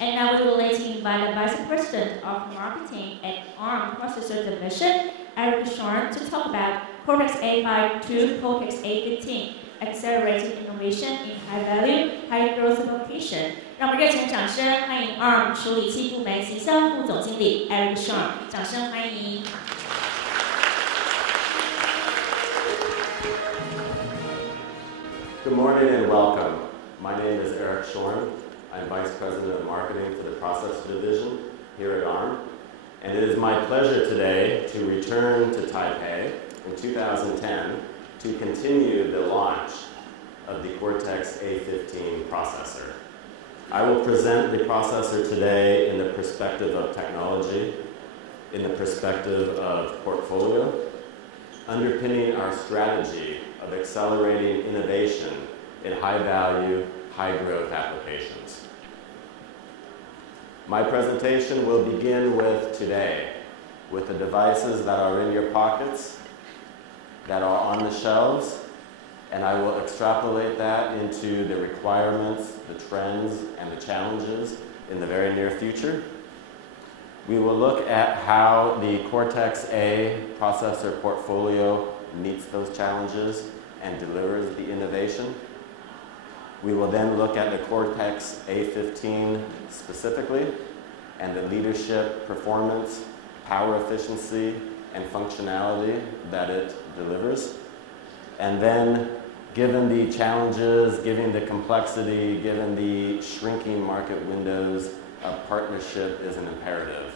And now we would like to invite the Vice President of Marketing at ARM Processor Division, Schorn, to talk about Cortex A5 to Cortex A15, accelerating innovation in high-value, high-growth application. 让我们热情掌声欢迎 ARM 处理器部门行销副总经理 Schorn， 掌声欢迎。Good morning and welcome. My name is Schorn. I'm Vice President of Marketing for the Processor Division here at ARM. And it is my pleasure today to return to Taipei in 2010 to continue the launch of the Cortex A15 processor. I will present the processor today in the perspective of technology, in the perspective of portfolio, underpinning our strategy of accelerating innovation in high-value, high-growth applications. My presentation will begin with today, with the devices that are in your pockets, that are on the shelves, and I will extrapolate that into the requirements, the trends, and the challenges in the very near future. We will look at how the Cortex A processor portfolio meets those challenges and delivers the innovation. We will then look at the Cortex A15 specifically and the leadership, performance, power efficiency, and functionality that it delivers. And then, given the challenges, given the complexity, given the shrinking market windows, a partnership is an imperative.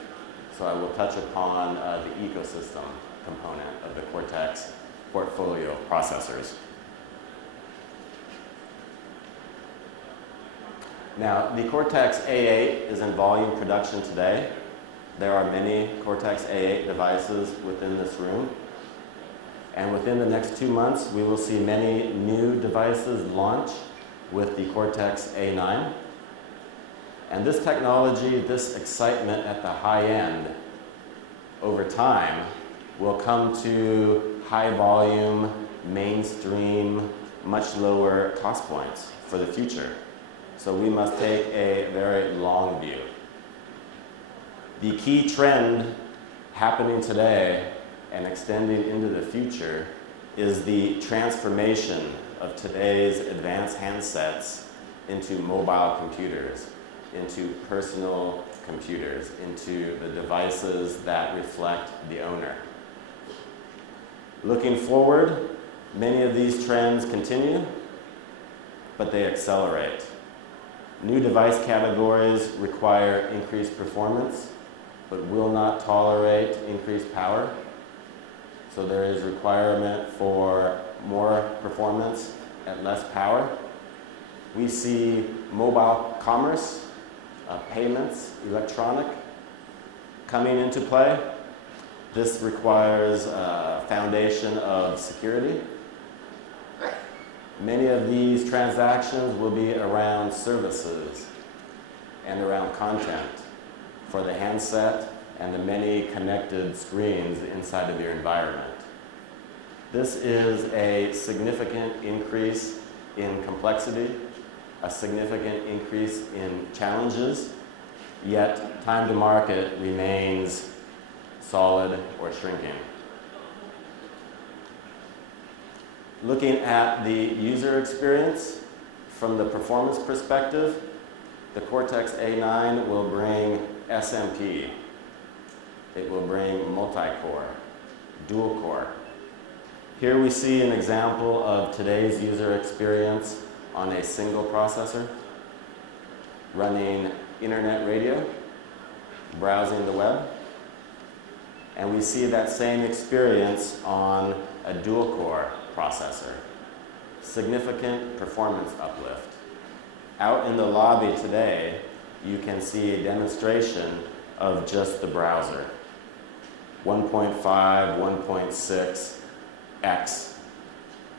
So I will touch upon the ecosystem component of the Cortex portfolio processors. Now, the Cortex A8 is in volume production today. There are many Cortex A8 devices within this room. And within the next 2 months, we will see many new devices launch with the Cortex A9. And this technology, this excitement at the high end, over time, will come to high volume, mainstream, much lower cost points for the future. So we must take a very long view. The key trend happening today and extending into the future is the transformation of today's advanced handsets into mobile computers, into personal computers, into the devices that reflect the owner. Looking forward, many of these trends continue, but they accelerate. New device categories require increased performance, but will not tolerate increased power. So there is requirement for more performance at less power. We see mobile commerce, payments, electronic, coming into play. This requires a foundation of security. Many of these transactions will be around services and around content for the handset and the many connected screens inside of your environment. This is a significant increase in complexity, a significant increase in challenges, yet time to market remains solid or shrinking. Looking at the user experience from the performance perspective, the Cortex A9 will bring SMP. It will bring multi-core, dual-core. Here we see an example of today's user experience on a single processor, running internet radio, browsing the web. And we see that same experience on a dual-core processor. Significant performance uplift. Out in the lobby today, you can see a demonstration of just the browser. 1.5, 1.6x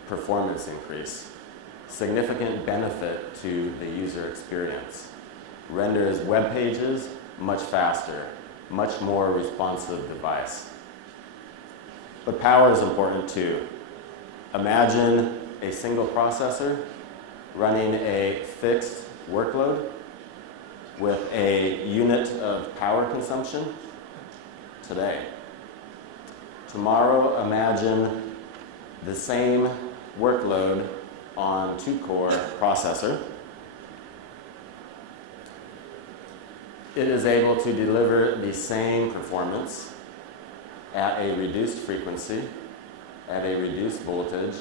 performance increase. Significant benefit to the user experience. Renders web pages much faster, much more responsive device. But power is important too. Imagine a single processor running a fixed workload with a unit of power consumption today. Tomorrow, imagine the same workload on 2-core processor. It is able to deliver the same performance at a reduced frequency, at a reduced voltage,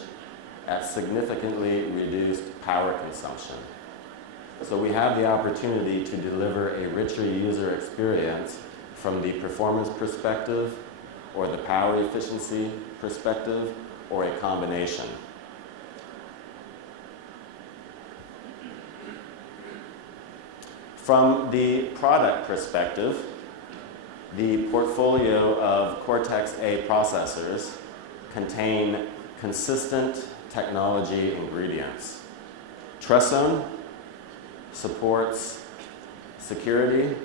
at significantly reduced power consumption. So we have the opportunity to deliver a richer user experience from the performance perspective, or the power efficiency perspective, or a combination. From the product perspective, the portfolio of Cortex A processors contain consistent technology ingredients. Tresson supports security,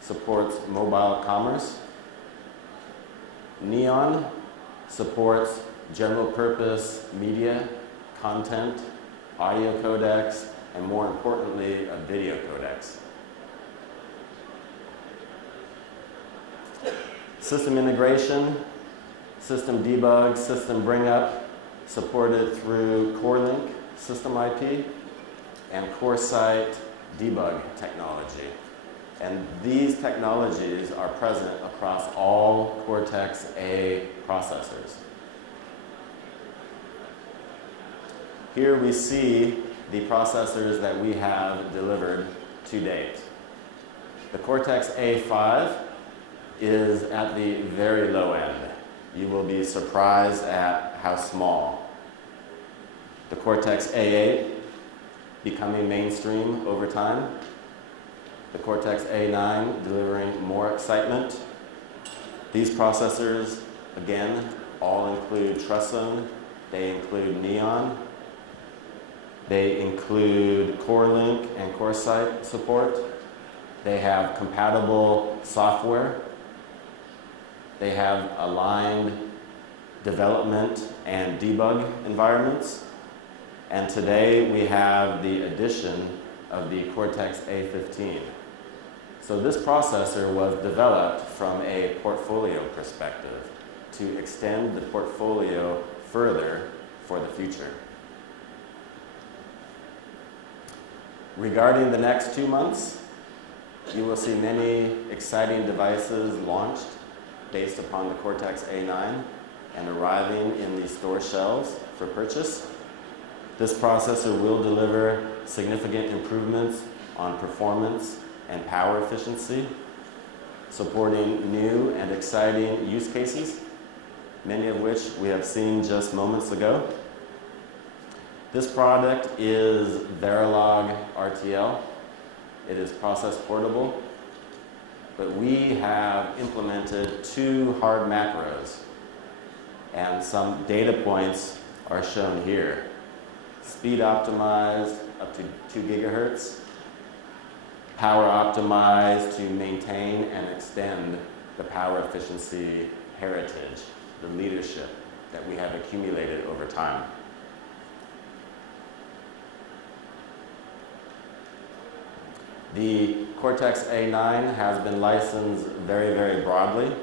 supports mobile commerce. Neon supports general purpose media, content, audio codecs, and more importantly, a video codec. System integration, system debug, system bring up, supported through CoreLink system IP and CoreSight debug technology. And these technologies are present across all Cortex A processors. Here we see the processors that we have delivered to date. The Cortex A15 is at the very low end. You will be surprised at how small. The Cortex A8 becoming mainstream over time. The Cortex A9 delivering more excitement. These processors, again, all include Tresson, they include Neon, they include CoreLink and CoreSight support. They have compatible software. They have aligned development and debug environments. And today we have the addition of the Cortex A15. So this processor was developed from a portfolio perspective to extend the portfolio further for the future. Regarding the next 2 months, you will see many exciting devices launched based upon the Cortex A9 and arriving in the store shelves for purchase. This processor will deliver significant improvements on performance and power efficiency, supporting new and exciting use cases, many of which we have seen just moments ago. This product is Verilog RTL. It is process portable, but we have implemented 2 hard macros, and some data points are shown here. Speed optimized up to 2 gigahertz, power optimized to maintain and extend the power efficiency heritage, the leadership that we have accumulated over time. The Cortex A9 has been licensed very, very broadly.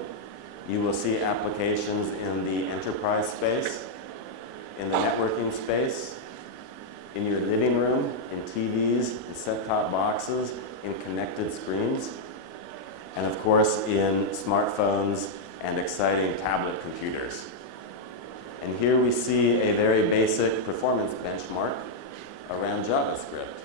You will see applications in the enterprise space, in the networking space, in your living room, in TVs, in set-top boxes, in connected screens, and of course in smartphones and exciting tablet computers. And here we see a very basic performance benchmark around JavaScript,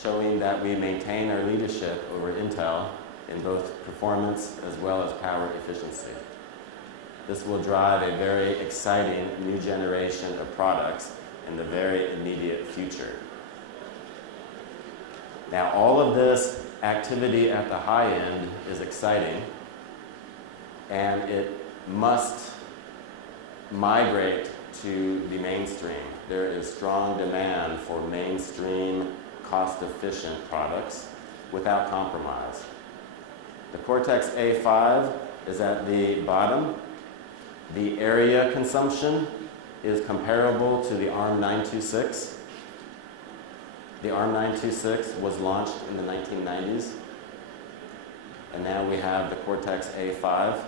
showing that we maintain our leadership over Intel in both performance as well as power efficiency. This will drive a very exciting new generation of products in the very immediate future. Now, all of this activity at the high end is exciting, and it must migrate to the mainstream. There is strong demand for mainstream, cost-efficient products without compromise. The Cortex A5 is at the bottom. The area consumption is comparable to the ARM 926. The ARM926 was launched in the 1990s, and now we have the Cortex A5.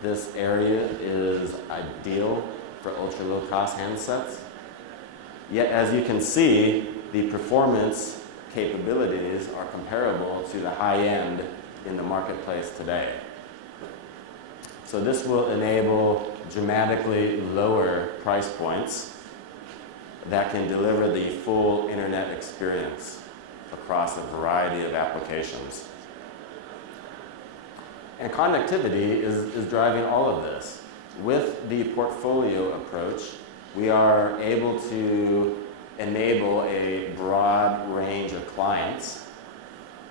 This area is ideal for ultra-low-cost handsets. Yet, as you can see, the performance capabilities are comparable to the high-end in the marketplace today. So this will enable dramatically lower price points that can deliver the full internet experience across a variety of applications. And connectivity is driving all of this. With the portfolio approach, we are able to enable a broad range of clients.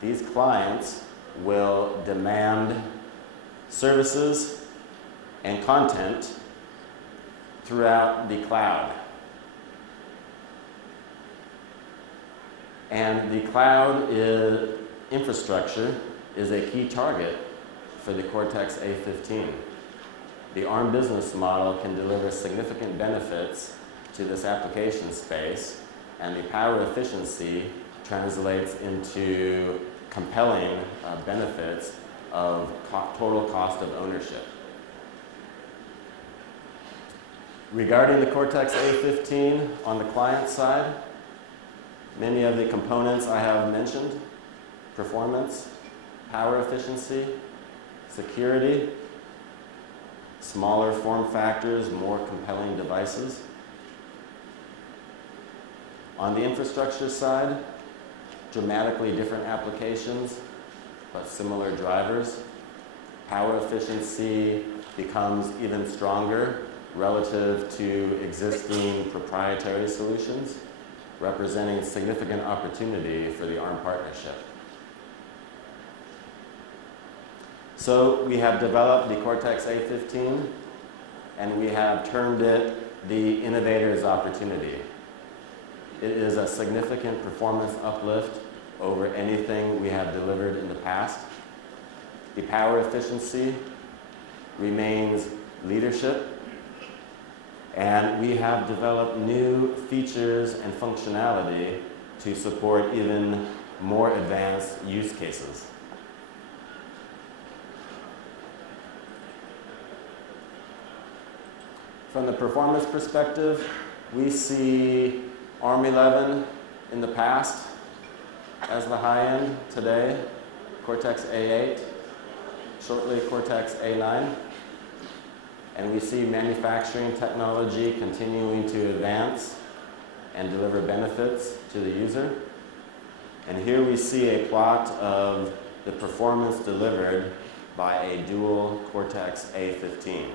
These clients will demand services and content throughout the cloud. And the cloud infrastructure is a key target for the Cortex A15. The ARM business model can deliver significant benefits to this application space, and the power efficiency translates into compelling benefits of total cost of ownership. Regarding the Cortex A15 on the client side, many of the components I have mentioned: performance, power efficiency, security, smaller form factors, more compelling devices. On the infrastructure side, dramatically different applications, but similar drivers. Power efficiency becomes even stronger relative to existing proprietary solutions, representing significant opportunity for the ARM partnership. So we have developed the Cortex A15, and we have termed it the innovator's opportunity. It is a significant performance uplift over anything we have delivered in the past. The power efficiency remains leadership, and we have developed new features and functionality to support even more advanced use cases. From the performance perspective, we see ARM11 in the past as the high end. Today, Cortex A8, shortly Cortex A9. And we see manufacturing technology continuing to advance and deliver benefits to the user. And here we see a plot of the performance delivered by a dual Cortex A15.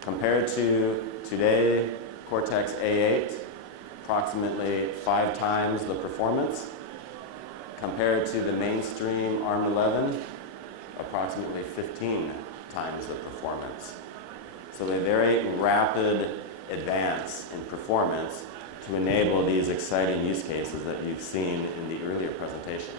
Compared to today, Cortex A8, approximately 5 times the performance. Compared to the mainstream ARM11, approximately 15 times the performance. So a very rapid advance in performance to enable these exciting use cases that you've seen in the earlier presentation.